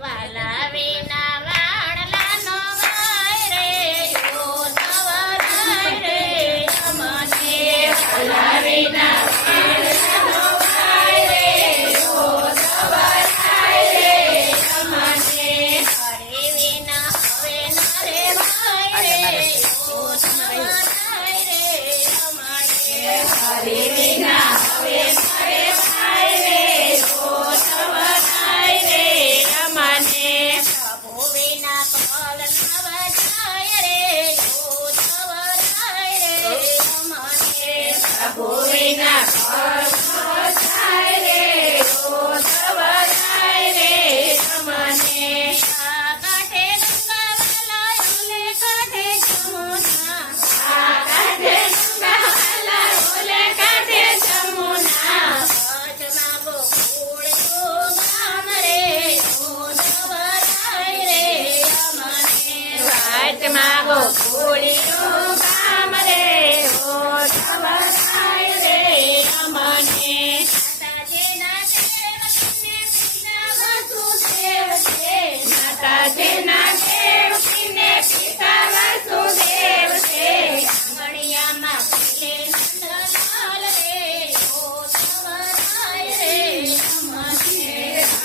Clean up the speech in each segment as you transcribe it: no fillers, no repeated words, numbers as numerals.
વાલા વિના વાણલાનો વાય રે ઓ નવરાય રે અમને વાલા વિના વાણલાનો વાય રે ઓ નવરાય રે અમને હરે વિના હવે નરે વાય રે ઓ નવરાય રે અમને હરે વિના હવે નરે વાય રે ઓ નવરાય રે અમને પ્રભુ વિના પલ નવ જાય રે ઓ નવરાય રે અમને પ્રભુ વિના પલ નવ જાય રે ઓ નવરાય રે અમને આ કાંઠે ગંગાવાલા ઓલે કાંઠે જમુના આ કાંઠે ગંગાવાલા ઓલે કાંઠે જમુના ભજમાં ગોકુળ ગામ રે ઓ નવરાય રે અમને વાટમાં ગોકુળીનું ગામ રે ઓ નવરાય રે અમને માતાજીના દેવકીને પિતા વસુદેવ છે આંગણિયામાં ખીલે નંદલાલ રે ઓ નવરાય રે અમને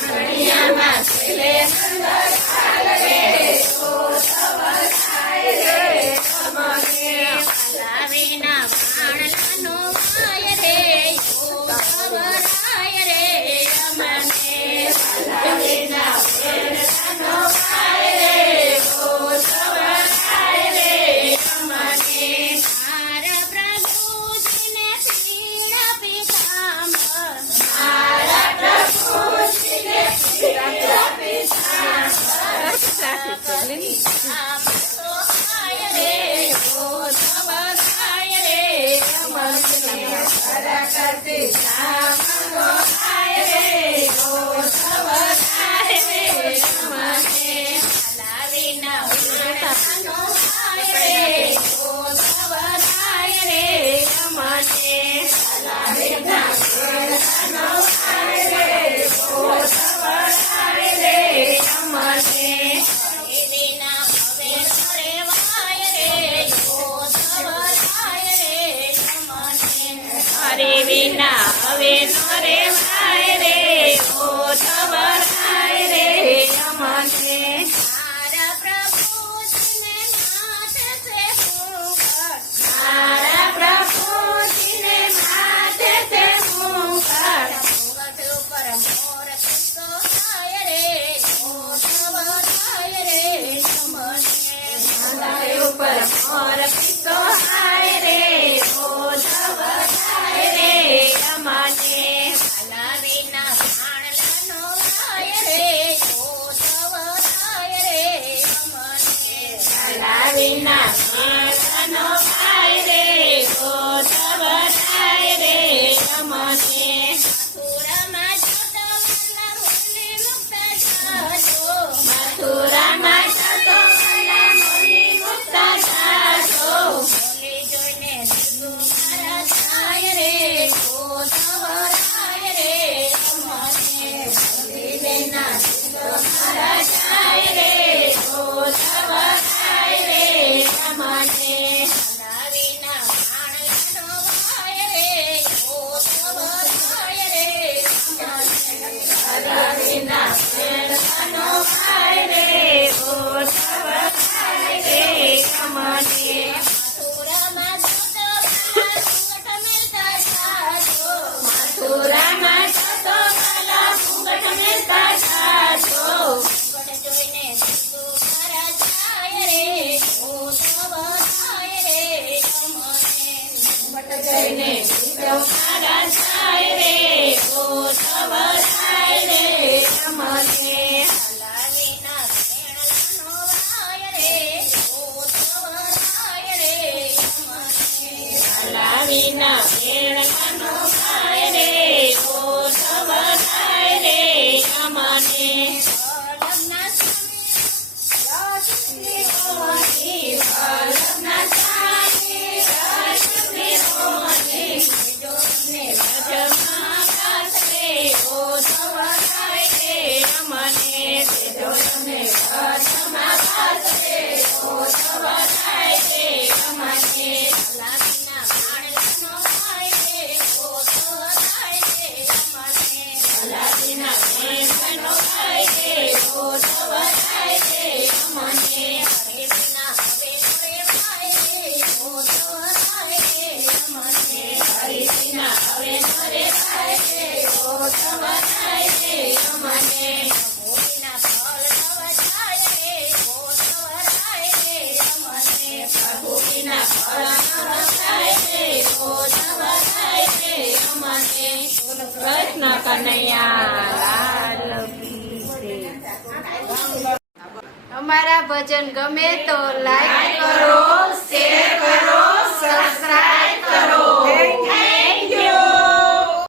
આંગણિયામાં ખીલે નંદલાલ રે ઓ નવરાય રે અમને વાલા વિના વાણલાનો વાય રે ઓ નવરાય રે અમને વાલા વિના વાણલાનો વાય રે ઓ નવરાય રે અમને મારા પ્રભુજીને પીડા પીતાંબર મારા પ્રભુજીને પીડા પીતાંબર તો હાય રે ઓ નવરાય રે અમને કરતી સામનો હાય રે ઓ નવરાય રે અમને વાલા વિના વાણલાનો વાય રે ઓ નવરાય રે અમને વાલા વિના વાણલાનો વાય રે ઓ નવરાય રે અમને હરે વિના હવે નરે વાય રે ઓ નવરાય રે અમને હરે વિના હવે નરે વાય રે ઓ નવરાય રે અમને મારા પ્રભુજીને માથે છે મુકટ મારા પ્રભુજીને માથે છે મુકટ મુકટ ઉપર મોર પિસો થાય રે ઓ નવરાય રે અમને માથે ઉપર મોર પિસો થાય રે ઓ નવરાય રે અમને વાલા વિના વાણલાનો વાય રે ઓ નવરાય રે અમને વાલા વિના વાણલાનો વાય રે ઓ નવરાય રે અમને મથુરામાં જતો વાલા મુરલી મુક્તા જાજો મથુરામાં જતો વાલા મુરલી મુક્તા જાજો મુરલી જોઈને દીકુ મારા થાય રે ઓ નવરાય રે અમને મુરલી બેના દીકુ મારા થાય રે ઓ નવરાય રે અમને વાલા વિના વાણલાનો વાય રે ઓ નવરાય રે અમને વાલા વિના વાણલાનો વાય રે ઓ નવરાય રે અમને મથુરામાં જતો વાલા ઘૂંઘટ મેલતા જાજો મથુરામાં જતો વાલા ઘૂંઘટ મેલતા જાજો ઘૂંઘટ જોઈને દીકુ મારા થાય રે ઓ નવરાય રે અમને ઘૂંઘટ જોઈને દીકુ મારા થાય રે ઓ નવરાય રે અમને વાલા કૃષ્ણ કનૈયા લાલ કી જય. અમારા ભજન ગમે તો લાઈક કરો, શેર કરો, સબસ્ક્રાઇબ